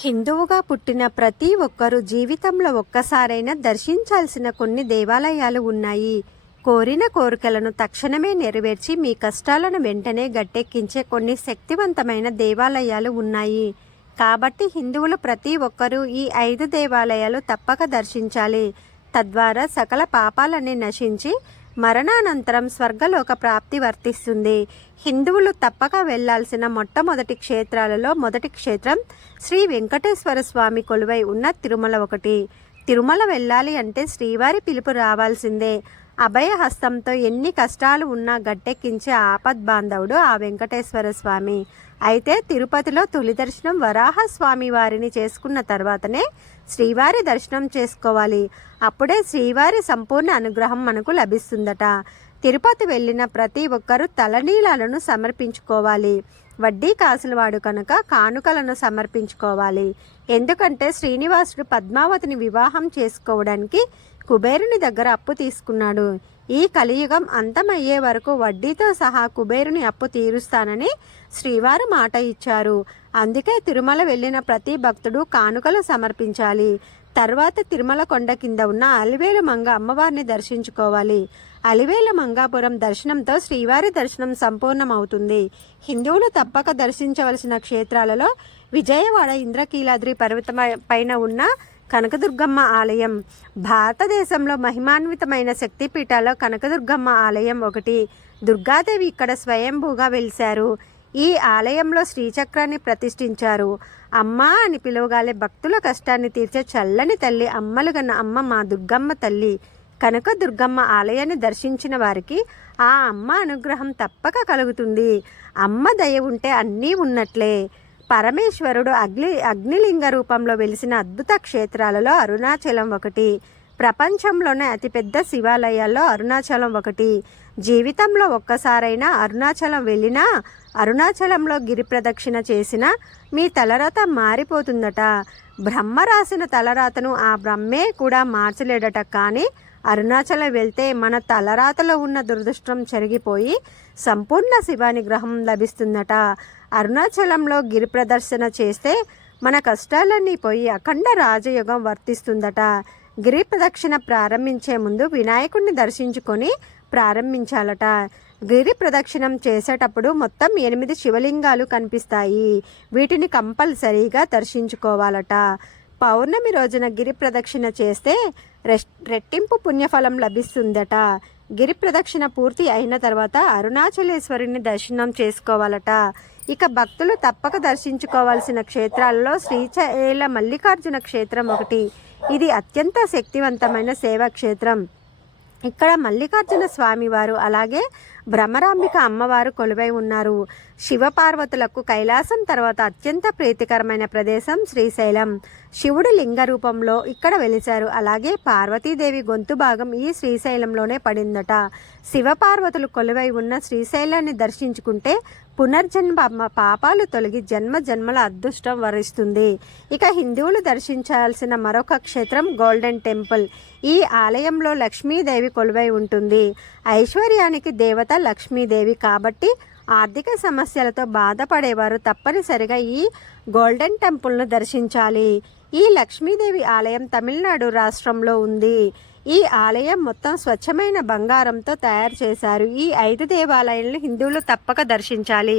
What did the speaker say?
హిందువుగా పుట్టిన ప్రతి ఒక్కరూ జీవితంలో ఒక్కసారైనా దర్శించాల్సిన కొన్ని దేవాలయాలు ఉన్నాయి. కోరిన కోరికలను తక్షణమే నెరవేర్చి మీ కష్టాలను వెంటనే గట్టెక్కించే కొన్ని శక్తివంతమైన దేవాలయాలు ఉన్నాయి. కాబట్టి హిందువులు ప్రతి ఒక్కరూ ఈ 5 దేవాలయాలు తప్పక దర్శించాలి. తద్వారా సకల పాపాలన్నీ నశించి మరణానంతరం స్వర్గలోక ప్రాప్తి వర్తిస్తుంది. హిందువులు తప్పక వెళ్లాల్సిన మొట్టమొదటి క్షేత్రాలలో మొదటి క్షేత్రం శ్రీ వెంకటేశ్వర స్వామి కొలువై ఉన్న తిరుమల ఒకటి. తిరుమల వెళ్ళాలి అంటే శ్రీవారి పిలుపు రావాల్సిందే. అభయహస్తంతో ఎన్ని కష్టాలు ఉన్నా గట్టెక్కించే ఆపద్బాంధవుడు ఆ వెంకటేశ్వర స్వామి. అయితే తిరుపతిలో తొలి దర్శనం వరాహస్వామి వారిని చేసుకున్న తర్వాతనే శ్రీవారి దర్శనం చేసుకోవాలి. అప్పుడే శ్రీవారి సంపూర్ణ అనుగ్రహం మనకు లభిస్తుందట. తిరుపతి వెళ్ళిన ప్రతి ఒక్కరూ తలనీలాలను సమర్పించుకోవాలి. వడ్డీ కాసులవాడు కనుక కానుకలను సమర్పించుకోవాలి. ఎందుకంటే శ్రీనివాసుడు పద్మావతిని వివాహం చేసుకోవడానికి కుబేరుని దగ్గర అప్పు తీసుకున్నాడు. ఈ కలియుగం అంతమయ్యే వరకు వడ్డీతో సహా కుబేరుని అప్పు తీరుస్తానని శ్రీవారు మాట ఇచ్చారు. అందుకే తిరుమల వెళ్ళిన ప్రతి భక్తుడు కానుకలు సమర్పించాలి. తర్వాత తిరుమల కొండ కింద ఉన్న అలివేలు మంగ అమ్మవారిని దర్శించుకోవాలి. అలివేలు మంగాపురం దర్శనంతో శ్రీవారి దర్శనం సంపూర్ణమవుతుంది. హిందువులు తప్పక దర్శించవలసిన క్షేత్రాలలో విజయవాడ ఇంద్రకీలాద్రి పర్వతం పైన ఉన్న కనకదుర్గమ్మ ఆలయం. భారతదేశంలో మహిమాన్వితమైన శక్తిపీఠాల్లో కనకదుర్గమ్మ ఆలయం ఒకటి. దుర్గాదేవి ఇక్కడ స్వయంభూగా వెలిశారు. ఈ ఆలయంలో శ్రీచక్రాన్ని ప్రతిష్ఠించారు. అమ్మ అని పిలువగాలే భక్తుల కష్టాన్ని తీర్చే చల్లని తల్లి అమ్మలుగన్న అమ్మ మా దుర్గమ్మ తల్లి. కనక దుర్గమ్మ ఆలయాన్ని దర్శించిన వారికి ఆ అమ్మ అనుగ్రహం తప్పక కలుగుతుంది. అమ్మ దయ ఉంటే అన్నీ ఉన్నట్లే. పరమేశ్వరుడు అగ్నిలింగ రూపంలో వెలిసిన అద్భుత క్షేత్రాలలో అరుణాచలం ఒకటి. ప్రపంచంలోనే అతిపెద్ద శివాలయాల్లో అరుణాచలం ఒకటి. జీవితంలో ఒక్కసారైనా అరుణాచలం వెళ్ళినా అరుణాచలంలో గిరి ప్రదక్షిణ చేసినా మీ తలరాత మారిపోతుందట. బ్రహ్మ రాసిన తలరాతను ఆ బ్రహ్మే కూడా మార్చలేడట. కానీ అరుణాచలం వెళ్తే మన తలరాతలో ఉన్న దురదృష్టం చెరిగిపోయి సంపూర్ణ శివానుగ్రహం లభిస్తుందట. అరుణాచలంలో గిరి ప్రదర్శన చేస్తే మన కష్టాలన్నీ పోయి అఖండ రాజయోగం వర్తిస్తుందట. గిరి ప్రదక్షిణ ప్రారంభించే ముందు వినాయకుడిని దర్శించుకొని ప్రారంభించాలట. గిరి ప్రదక్షిణం చేసేటప్పుడు మొత్తం 8 శివలింగాలు కనిపిస్తాయి. వీటిని కంపల్సరీగా దర్శించుకోవాలట. పౌర్ణమి రోజున గిరి ప్రదక్షిణ చేస్తే రెట్టింపు పుణ్యఫలం లభిస్తుందట. గిరి ప్రదక్షిణ పూర్తి అయిన తర్వాత అరుణాచలేశ్వరుని దర్శనం చేసుకోవాలట. ఇక భక్తులు తప్పక దర్శించుకోవాల్సిన క్షేత్రాలలో శ్రీశైల మల్లికార్జున క్షేత్రం ఒకటి. ఇది అత్యంత శక్తివంతమైన సేవా క్షేత్రం. ఇక్కడ మల్లికార్జున స్వామివారు అలాగే భ్రమరాంబిక అమ్మవారు కొలువై ఉన్నారు. శివపార్వతులకు కైలాసం తర్వాత అత్యంత ప్రీతికరమైన ప్రదేశం శ్రీశైలం. శివుడు లింగ రూపంలో ఇక్కడ వెలిశారు. అలాగే పార్వతీదేవి గొంతు భాగం ఈ శ్రీశైలంలోనే పడిందట. శివపార్వతులు కొలువై ఉన్న శ్రీశైలాన్ని దర్శించుకుంటే పునర్జన్మ పాపాలు తొలగి జన్మ జన్మల అదృష్టం వరిస్తుంది. ఇక హిందువులు దర్శించాల్సిన మరొక క్షేత్రం గోల్డెన్ టెంపుల్. ఈ ఆలయంలో లక్ష్మీదేవి కొలువై ఉంటుంది. ఐశ్వర్యానికి దేవత లక్ష్మీదేవి. కాబట్టి ఆర్థిక సమస్యలతో బాధపడేవారు తప్పనిసరిగా ఈ గోల్డెన్ టెంపుల్ను దర్శించాలి. ఈ లక్ష్మీదేవి ఆలయం తమిళనాడు రాష్ట్రంలో ఉంది. ఈ ఆలయం మొత్తం స్వచ్ఛమైన బంగారంతో తయారు చేశారు. ఈ 5 దేవాలయాలను హిందువులు తప్పక దర్శించాలి.